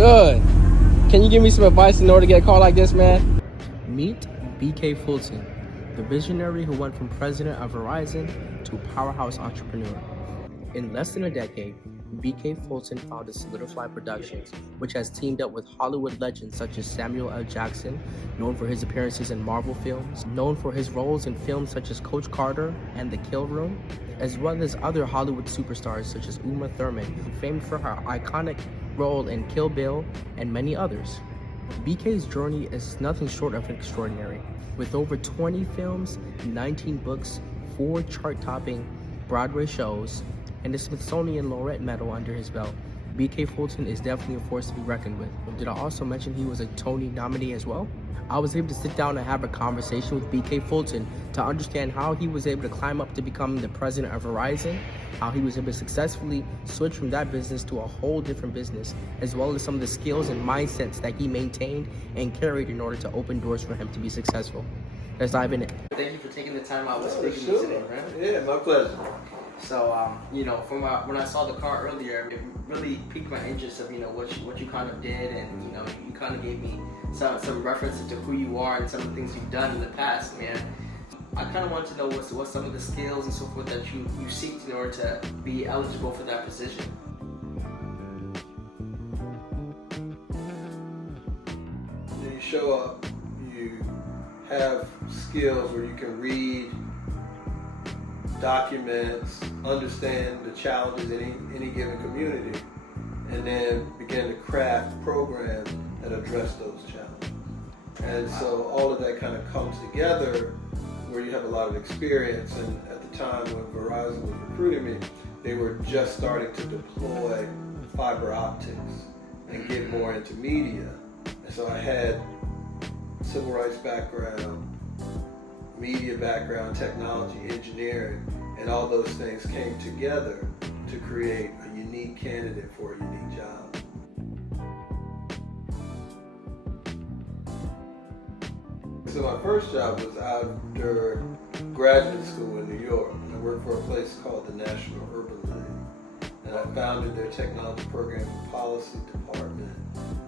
Good. Can you give me some advice in order to get a car like this, man? Meet BK Fulton, the visionary who went from president of Verizon to powerhouse entrepreneur. In less than a decade, BK Fulton founded Soulidifly Productions, which has teamed up with Hollywood legends such as Samuel L. Jackson, known for his appearances in Marvel films, known for his roles in films such as Coach Carter and The Kill Room, as well as other Hollywood superstars such as Uma Thurman, famed for her iconic role in Kill Bill, and many others. BK's journey is nothing short of extraordinary. With over 20 films, 19 books, 4 chart-topping Broadway shows, and the Smithsonian Laureate Medal under his belt, BK Fulton is definitely a force to be reckoned with. Did I also mention he was a Tony nominee as well? I was able to sit down and have a conversation with BK Fulton to understand how he was able to climb up to becoming the president of Verizon, how he was able to successfully switch from that business to a whole different business, as well as some of the skills and mindsets that he maintained and carried in order to open doors for him to be successful. Let's dive in it. Thank you for taking the time out to speak to me today, man. Yeah, my pleasure. So, from when I saw the car earlier, it really piqued my interest of, what you kind of did, and, you kind of gave me some references to who you are and some of the things you've done in the past, man. I kind of want to know what some of the skills and so forth that you seek in order to be eligible for that position. When you show up, you have skills where you can read documents, understand the challenges in any given community, and then begin to craft programs that address those challenges. And so all of that kind of comes together where you have a lot of experience. And at the time when Verizon was recruiting me, they were just starting to deploy fiber optics and get more into media. And so I had civil rights background, media background, technology, engineering, and all those things came together to create a unique candidate for a unique job. So my first job was after graduate school in New York. I worked for a place called the National Urban League, and I founded their technology program and policy department.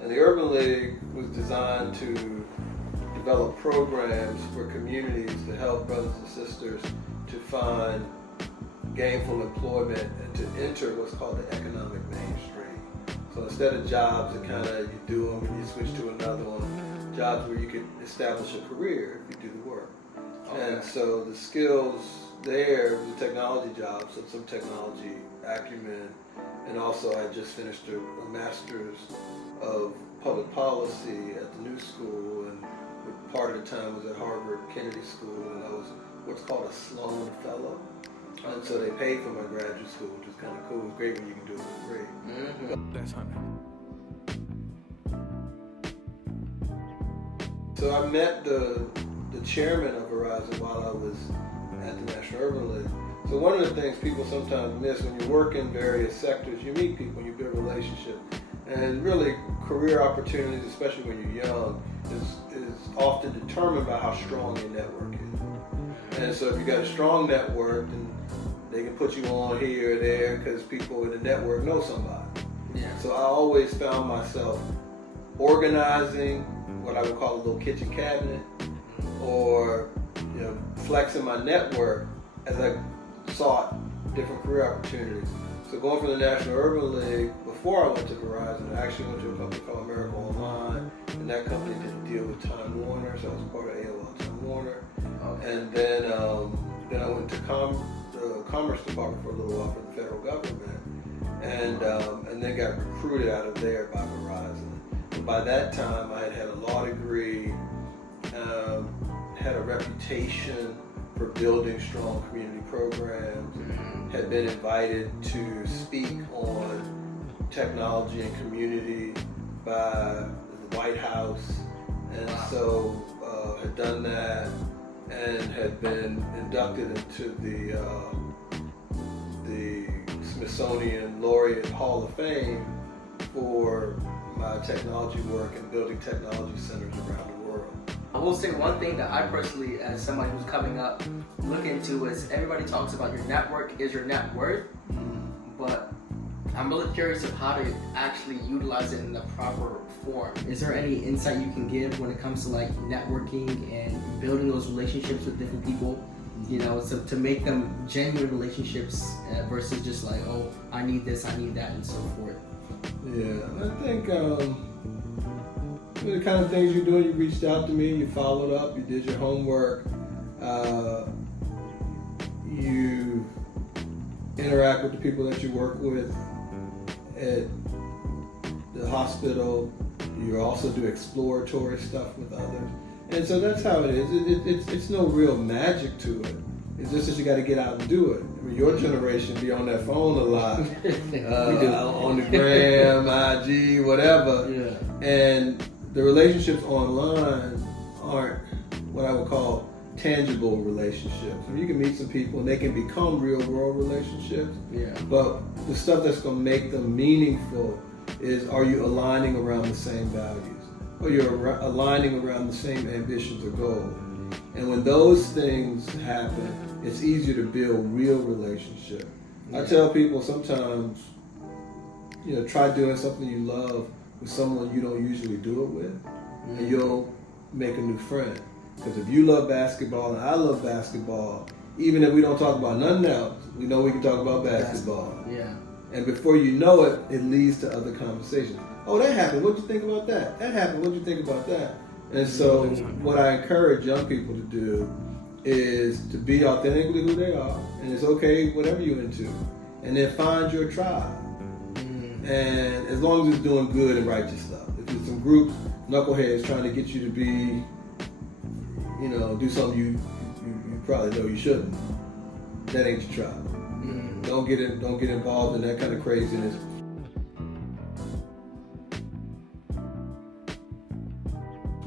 And the Urban League was designed to develop programs for communities to help brothers and sisters to find gainful employment and to enter what's called the economic mainstream. So instead of jobs that kind of you do them and you switch to another one, jobs where you can establish a career if you do the work. Okay. And so the skills there, the technology jobs, so some technology acumen, and also I just finished a master's of public policy at the New School, and part of the time was at Harvard Kennedy School, and I was what's called a Sloan Fellow. And so they paid for my graduate school, which is kind of cool. It's great when you can do it for free. Mm-hmm. That's hunting. So I met the chairman of Verizon while I was at the National Urban League. So one of the things people sometimes miss when you work in various sectors, you meet people, you build relationships. And really, career opportunities, especially when you're young, is often determined by how strong your network is. And so if you got a strong network, then they can put you on here or there because people in the network know somebody. Yeah. So I always found myself organizing what I would call a little kitchen cabinet, or flexing my network as I sought different career opportunities. So going from the National Urban League, before I went to Verizon, I actually went to a company called America Online, and that company didn't deal with Time Warner, so I was part of AOL Time Warner. Okay. And then I went to the Commerce Department for a little while for the federal government, and then got recruited out of there by Verizon. But by that time, I had a law degree, had a reputation for building strong community programs, had been invited to speak on technology and community by the White House, and so had done that and had been inducted into the Smithsonian Laureate Hall of Fame for my technology work and building technology centers around the world. I will say one thing that I personally, as somebody who's coming up, look into is everybody talks about your network is your net worth, but I'm really curious of how to actually utilize it in the proper form. Is there any insight you can give when it comes to like networking and building those relationships with different people? You know, so to make them genuine relationships versus just like, oh, I need this, I need that, and so forth. Yeah, I think the kind of things you're doing, you reached out to me, you followed up, you did your homework, you interact with the people that you work with at the hospital. You also do exploratory stuff with others. And so that's how it is. It's no real magic to it. It's just that you got to get out and do it. I mean, your generation be on that phone a lot, on the gram, IG, whatever. Yeah. And the relationships online aren't what I would call tangible relationships. I mean, you can meet some people and they can become real world relationships. Yeah. But the stuff that's going to make them meaningful is, are you aligning around the same values? Or you're aligning around the same ambitions or goals? And when those things happen, it's easier to build real relationships. Yeah. I tell people sometimes, try doing something you love with someone you don't usually do it with, and you'll make a new friend. Because if you love basketball and I love basketball, even if we don't talk about nothing else, we know we can talk about basketball. Yeah. And before you know it, it leads to other conversations. Oh, that happened. What'd you think about that? That happened. What'd you think about that? And so what I encourage young people to do is to be authentically who they are, and it's okay whatever you're into, and then find your tribe. And as long as it's doing good and righteous stuff. If there's some groups, knuckleheads trying to get you to be, do something you probably know you shouldn't, that ain't your tribe. Don't get involved in that kind of craziness.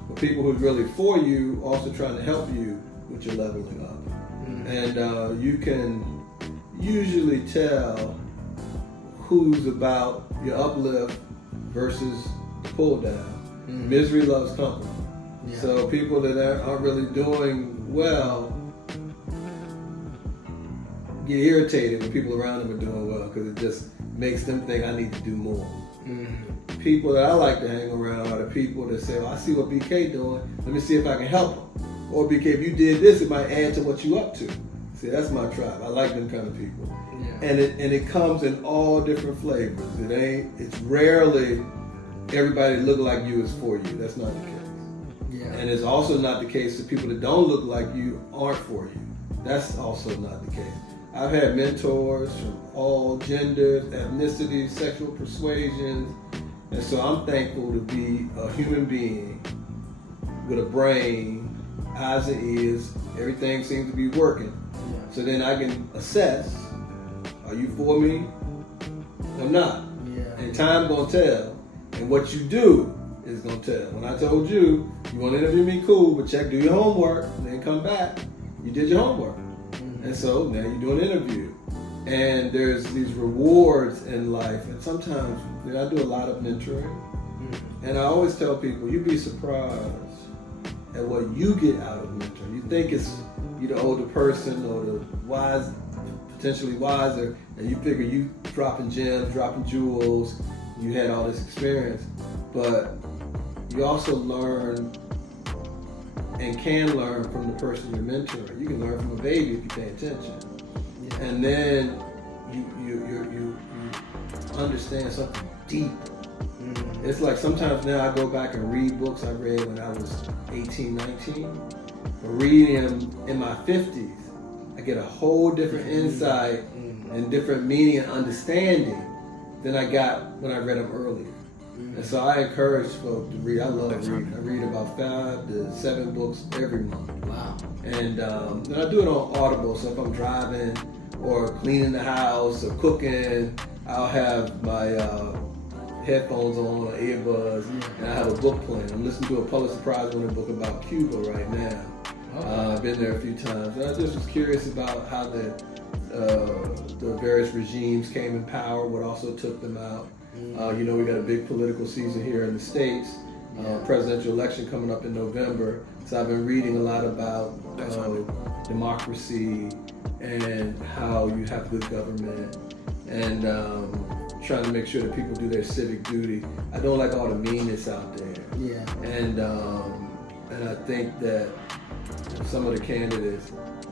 But people who's really for you, also trying to help you with your leveling up. And you can usually tell who's about your uplift versus pull down. Misery loves company. Yeah. So people that aren't really doing well get irritated when people around them are doing well, because it just makes them think, I need to do more. People that I like to hang around are the people that say, well, I see what BK doing, let me see if I can help him. Or BK, if you did this, it might add to what you up to. See, that's my tribe. I like them kind of people. Yeah. And it comes in all different flavors. It's rarely everybody that look like you is for you. That's not the case. Yeah. And it's also not the case that people that don't look like you aren't for you. That's also not the case. I've had mentors from all genders, ethnicities, sexual persuasions, and so I'm thankful to be a human being with a brain, eyes and ears, everything seems to be working. Yeah. So then I can assess, are you for me or not? Yeah. And time's gonna tell, and what you do is gonna tell. When I told you want to interview me, cool, but do your homework, and then come back. You did your homework. And so now you do an interview. And there's these rewards in life. And sometimes, I do a lot of mentoring. And I always tell people, you'd be surprised at what you get out of mentoring. You think it's you the older person or the wise, potentially wiser, and you figure you dropping gems, dropping jewels, you had all this experience. But you also learn and can learn from the person you're mentoring. You can learn from a baby if you pay attention. Yeah. And then you understand something deeper. It's like sometimes now I go back and read books I read when I was 18, 19. But reading them in my 50s, I get a whole different insight and different meaning and understanding than I got when I read them earlier. And so I encourage folks to read. I love reading. I read about 5 to 7 books every month. Wow. And I do it on Audible, so if I'm driving or cleaning the house or cooking, I'll have my headphones on or earbuds, and I have a book playing. I'm listening to a Pulitzer Prize-winning book about Cuba right now. I've been there a few times. And I just was curious about how the various regimes came in power, what also took them out. We got a big political season here in the States, presidential election coming up in November. So I've been reading a lot about democracy and how you have good government and trying to make sure that people do their civic duty. I don't like all the meanness out there. Yeah. And I think that some of the candidates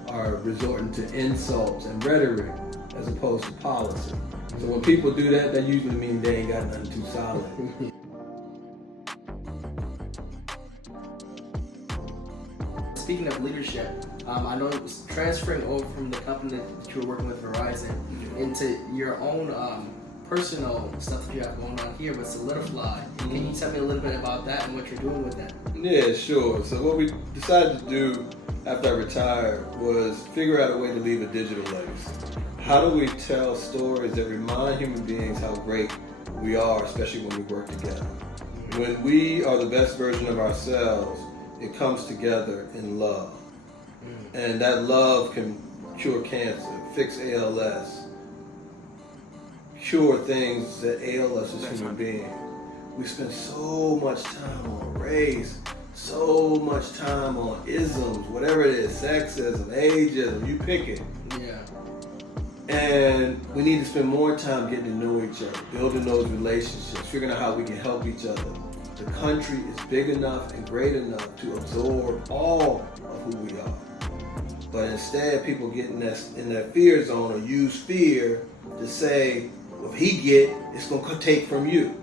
are resorting to insults and rhetoric as opposed to policy. So when people do that, that usually means they ain't got nothing too solid. Speaking of leadership, I know it was transferring over from the company that you were working with, Verizon, into your own personal stuff that you have going on here with Soulidifly. Can you tell me a little bit about that and what you're doing with that? Yeah, sure. So what we decided to do after I retired was figure out a way to leave a digital legacy. How do we tell stories that remind human beings how great we are, especially when we work together? When we are the best version of ourselves, it comes together in love. And that love can cure cancer, fix ALS, cure things that ail us as human beings. We spend so much time on race, so much time on isms, whatever it is, sexism, ageism, you pick it. Yeah. And we need to spend more time getting to know each other, building those relationships, figuring out how we can help each other. The country is big enough and great enough to absorb all of who we are. But instead, people get in that fear zone or use fear to say, well, if he get, it's going to take from you.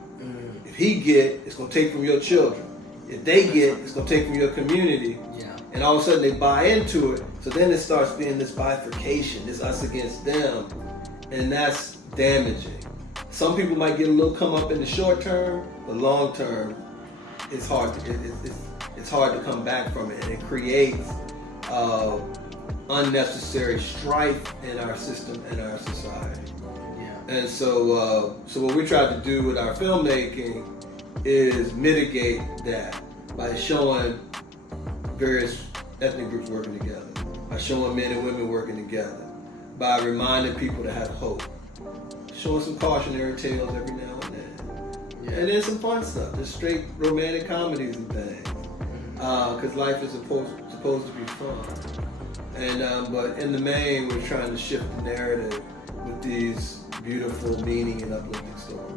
If he get, it's going to take from your children. If they get, it's going to take from your community. Yeah. And all of a sudden they buy into it. So then it starts being this bifurcation, this us against them. And that's damaging. Some people might get a little come up in the short term, but long term, it's hard to come back from it. And it creates unnecessary strife in our system and our society. And so what we tried to do with our filmmaking is mitigate that by showing various ethnic groups working together, by showing men and women working together, by reminding people to have hope, showing some cautionary tales every now and then, and then some fun stuff, just straight romantic comedies and things, because life is supposed to be fun. And but in the main, we're trying to shift the narrative with these beautiful, meaning, and uplifting stories.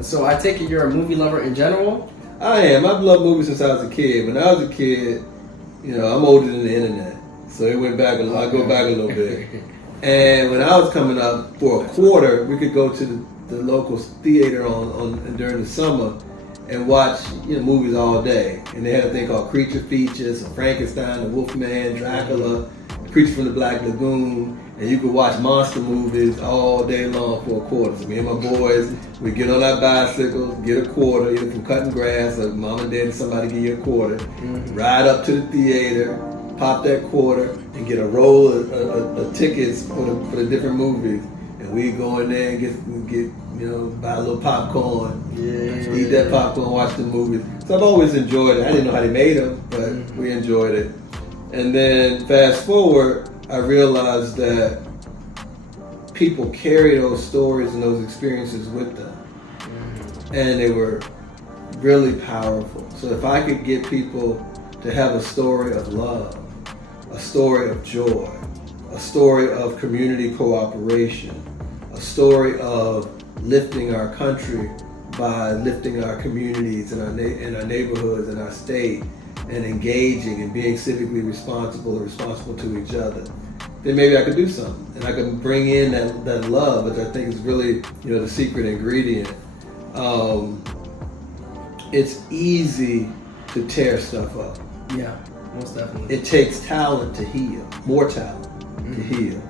So I take it you're a movie lover in general? I am. I've loved movies since I was a kid. When I was a kid, I'm older than the internet, so it went back. I go back a little bit. And when I was coming up, for a quarter, we could go to the local theater on during the summer and watch movies all day. And they had a thing called Creature Features, Frankenstein, the Wolfman, Dracula, Creature from the Black Lagoon. And you could watch monster movies all day long for a quarter. So me and my boys, we get on our bicycles, get a quarter, either from cutting grass or mom and dad or somebody give you a quarter, ride up to the theater, pop that quarter, and get a roll of tickets for the different movies. And we go in there and get buy a little popcorn, eat that popcorn, watch the movies. So I've always enjoyed it. I didn't know how they made them, but we enjoyed it. And then fast forward, I realized that people carry those stories and those experiences with them. And they were really powerful. So if I could get people to have a story of love, a story of joy, a story of community cooperation, a story of lifting our country by lifting our communities and our neighborhoods and our state, and engaging and being civically responsible and responsible to each other, then maybe I could do something. And I could bring in that love, which I think is really, the secret ingredient. It's easy to tear stuff up. Yeah, most definitely. It takes talent to heal, more talent to heal.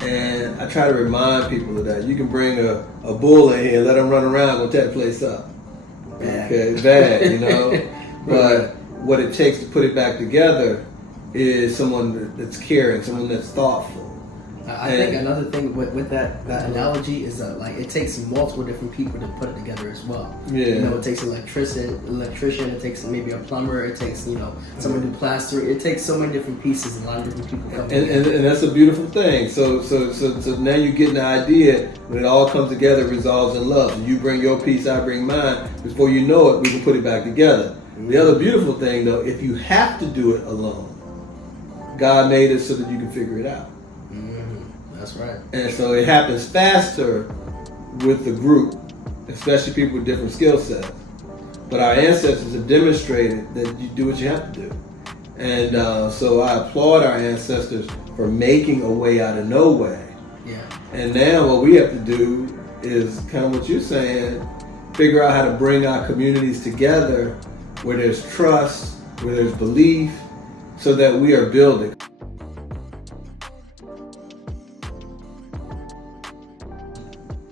And I try to remind people of that. You can bring a bull in here and let him run around, go tear the place up. Bad. Okay, it's bad, But what it takes to put it back together is someone that's caring, someone that's thoughtful. I think another thing with that analogy is it takes multiple different people to put it together as well. Yeah. It takes an electrician, it takes maybe a plumber, it takes someone to do plastering. It takes so many different pieces and a lot of different people come together. And that's a beautiful thing. So now you get an idea when it all comes together, it resolves in love. So you bring your piece, I bring mine. Before you know it, we can put it back together. The other beautiful thing, though, if you have to do it alone, God made it so that you can figure it out. That's right. And so it happens faster with the group, especially people with different skill sets. But our ancestors have demonstrated that you do what you have to do. And so I applaud our ancestors for making a way out of no way. Yeah. And now what we have to do is kind of what you're saying, figure out how to bring our communities together where there's trust, where there's belief, so that we are building.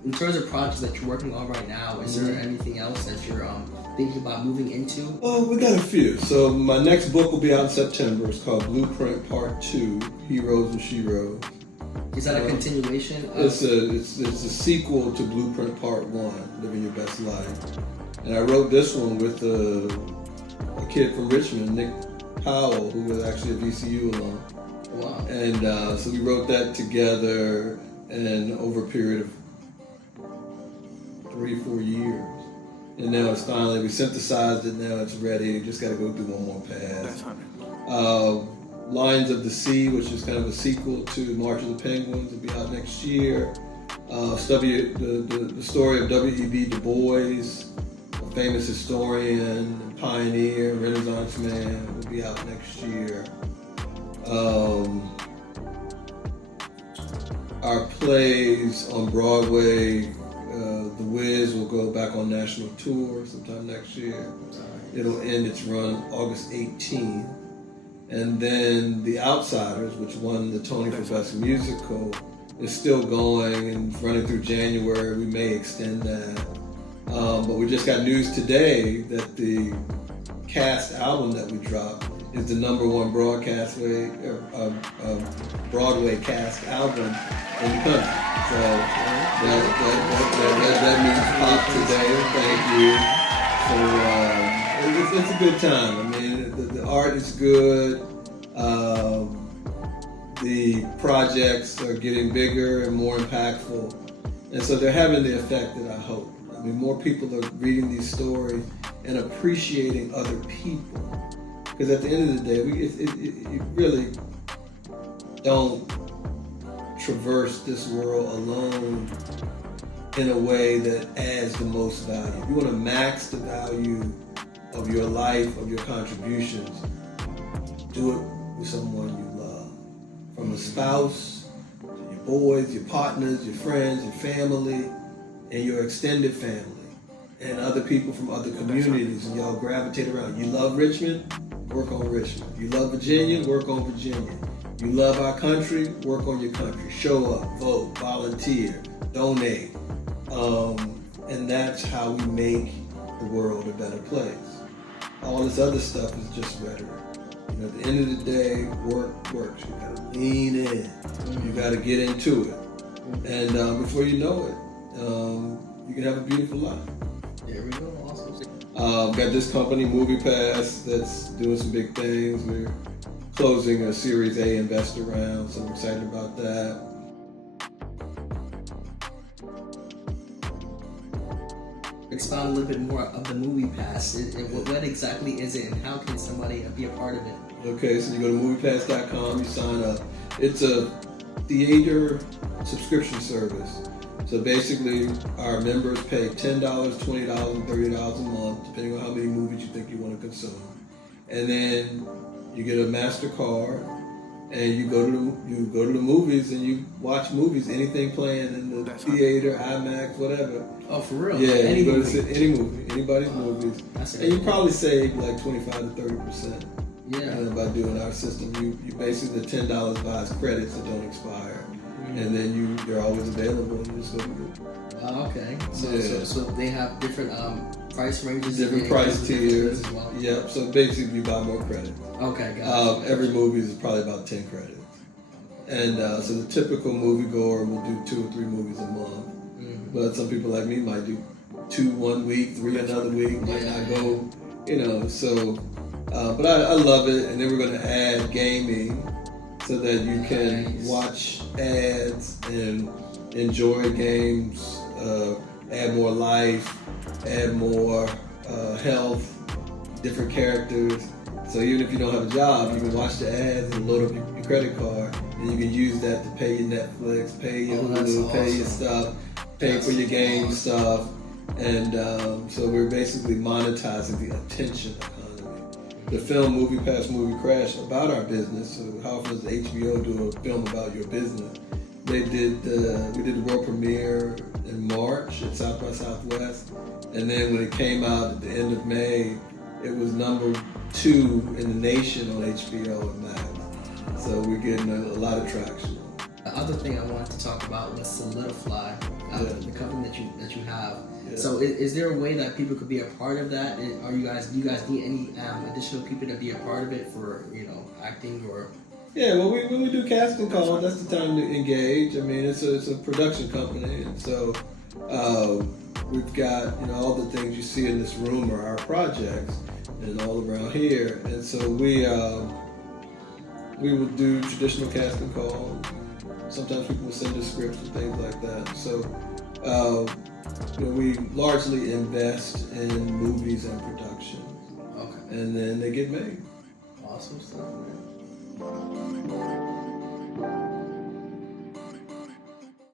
In terms of projects that you're working on right now, is there anything else that you're thinking about moving into? Oh, we got a few. So my next book will be out in September. It's called Blueprint Part 2, Heroes and Sheroes. Is that a continuation of... It's a sequel to Blueprint Part 1, Living Your Best Life. And I wrote this one with a kid from Richmond, Nick Powell, who was actually a VCU alum. Wow. And so we wrote that together and over a period of 3-4 years. And now it's finally, we synthesized it, now it's ready. Just got to go through one more pass. Lines of the Sea, which is kind of a sequel to March of the Penguins, will be out next year. The story of W.E.B. Du Bois, a famous historian, pioneer, Renaissance man, will be out next year. Our plays on Broadway, The Wiz will go back on national tour sometime next year. It'll end its run August 18th. And then The Outsiders, which won the Tony for Best Musical, is still going and running through January. We may extend that. But we just got news today that the cast album that we dropped is the #1 Broadway cast album in the country. So that news popped today. Thank you. So it's a good time. I mean, the art is good. The projects are getting bigger and more impactful, and so they're having the effect that I hope. I mean, more people are reading these stories and appreciating other people. Because at the end of the day, you really don't traverse this world alone in a way that adds the most value. You want to max the value of your life, of your contributions. Do it with someone you love. From a spouse, to your boys, your partners, your friends, your family, and your extended family, and other people from other communities, and y'all gravitate around. You love Richmond? Work on Richmond. You love Virginia? Work on Virginia. You love our country? Work on your country. Show up, vote, volunteer, donate. And that's how we make the world a better place. All this other stuff is just rhetoric. You know, at the end of the day, work works. You gotta lean in. You gotta get into it. And before you know it, you can have a beautiful life. There we go. Awesome. Got this company, MoviePass, that's doing some big things. We're closing a Series A investor round, so I'm excited about that. Expound a little bit more of the MoviePass. What exactly is it, and how can somebody be a part of it? Okay, so you go to MoviePass.com, you sign up. It's a theater subscription service. So basically, our members pay $10, $20, and $30 a month, depending on how many movies you think you want to consume. And then you get a MasterCard, and you go to the movies, and you watch movies, anything playing in the theater, IMAX, whatever. Oh, for real? Yeah, any you go movie? to any movie, anybody's movies, and you probably save like 25 to 30%. Yeah. By doing our system, you basically the $10 buys credits that don't expire. And then they're always available, and you just go through it. Okay. So they have different price ranges? Different price tiers. As well? Yep, so basically you buy more credits. Okay, got it. Every movie is probably about 10 credits. And so the typical moviegoer will do 2 or 3 movies a month. But some people like me might do 2 one week, 3 another week, might not go, so, but I love it. And then we're going to add gaming, so that you can watch ads and enjoy games, add more life, add more health, different characters. So even if you don't have a job, you can watch the ads and load up your credit card, and you can use that to pay your Netflix, pay your Hulu, pay your stuff. pay for your game stuff, and so we're basically monetizing the attention economy. The film MoviePass, Movie Crash about our business. So how often does HBO do a film about your business? We did the world premiere in March at South by Southwest, and then when it came out at the end of May, it was number 2 in the nation on HBO and Max. So we're getting a lot of traction. The other thing I wanted to talk about was Soulidifly, the company that you have. Yeah. So is there a way that people could be a part of that? And do you guys need any additional people to be a part of it for acting or? Yeah, well, when we do casting calls, that's the time to engage. I mean, it's a production company, and so we've got all the things you see in this room are our projects, and all around here, and so we will do traditional casting calls. Sometimes people will send us scripts and things like that. So we largely invest in movies and production, and then they get made. Awesome stuff, man.